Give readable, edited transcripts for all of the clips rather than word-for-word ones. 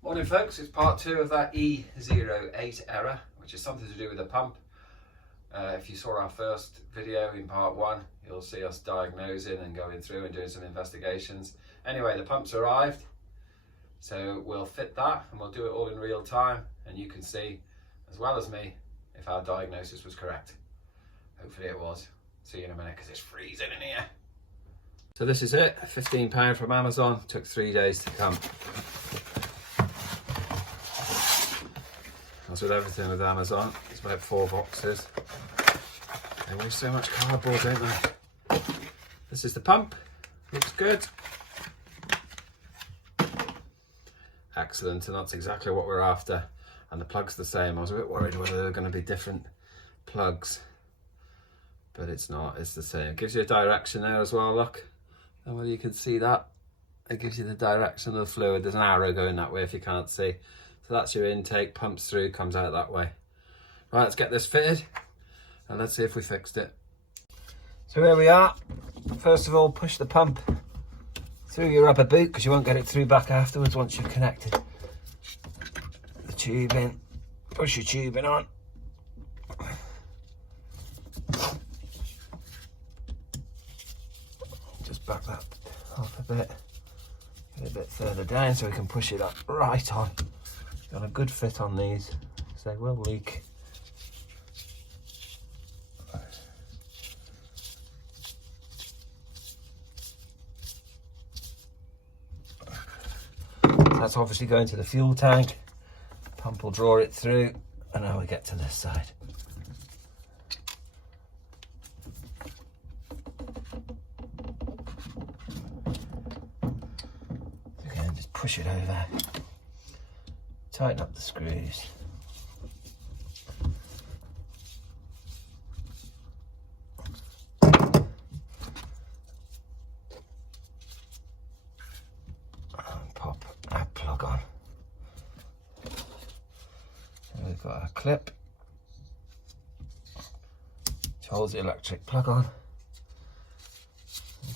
Morning folks, it's part 2 of that E-08 error, which is something to do with the pump. If you saw our first video in part 1, you'll see us diagnosing and going through and doing some investigations. Anyway, the pump's arrived, so we'll fit that and we'll do it all in real time, and you can see, as well as me, if our diagnosis was correct. Hopefully it was. See you in a minute because it's freezing in here. So this is it, £15 from Amazon, took 3 days to come. As with everything with Amazon, it's about 4 boxes. They waste so much cardboard, don't they? This is the pump, looks good. Excellent, and that's exactly what we're after. And the plug's the same. I was a bit worried whether they were going to be different plugs, but it's not, it's the same. It gives you a direction there as well, look. And whether you can see that, it gives you the direction of the fluid. There's an arrow going that way if you can't see. So that's your intake, pumps through, comes out that way. Right, let's get this fitted and let's see if we fixed it. So here we are. First of all, push the pump through your rubber boot because you won't get it through back afterwards once you've connected the tube in. Push your tubing on. Just back that off a bit. Get a bit further down so we can push it up right on. Got a good fit on these, so they will leak. That's obviously going to the fuel tank. Pump will draw it through, and now we get to this side. Again, just push it over. Tighten up the screws. And pop our plug on. And we've got a clip which holds the electric plug on.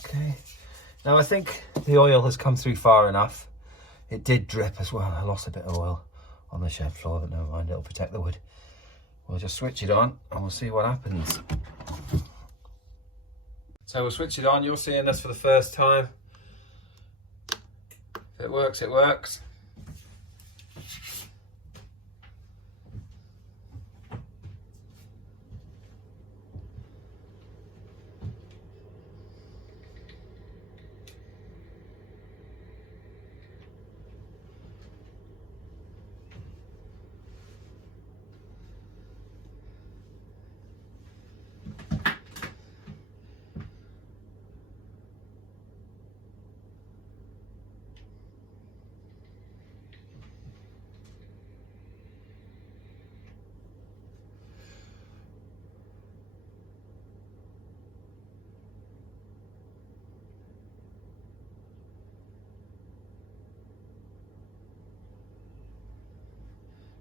Okay. Now I think the oil has come through far enough. It did drip as well. I lost a bit of oil on the shed floor, but never mind, it'll protect the wood. We'll just switch it on and we'll see what happens. So we'll switch it on. You're seeing this for the first time. If it works, it works.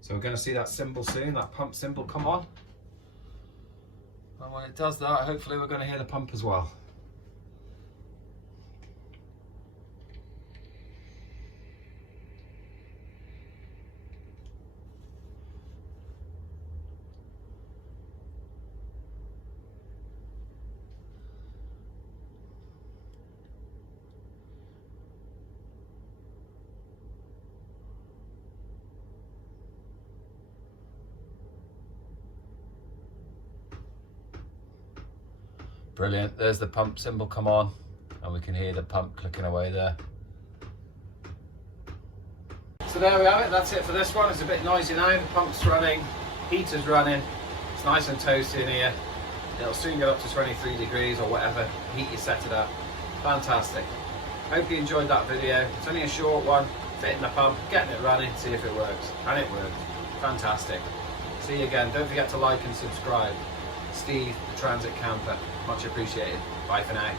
So we're going to see that symbol soon, that pump symbol come on. And when it does that, hopefully we're going to hear the pump as well. Brilliant, there's the pump symbol come on and we can hear the pump clicking away there. So there we have it, that's it for this one. It's a bit noisy now, the pump's running, heater's running, it's nice and toasty in here. It'll soon get up to 23 degrees or whatever heat you set it at. Fantastic. Hope you enjoyed that video. It's only a short one, fitting the pump, getting it running, see if it works. And it worked. Fantastic. See you again. Don't forget to like and subscribe. Steve, the Transit Camper. Much appreciated. Bye for now.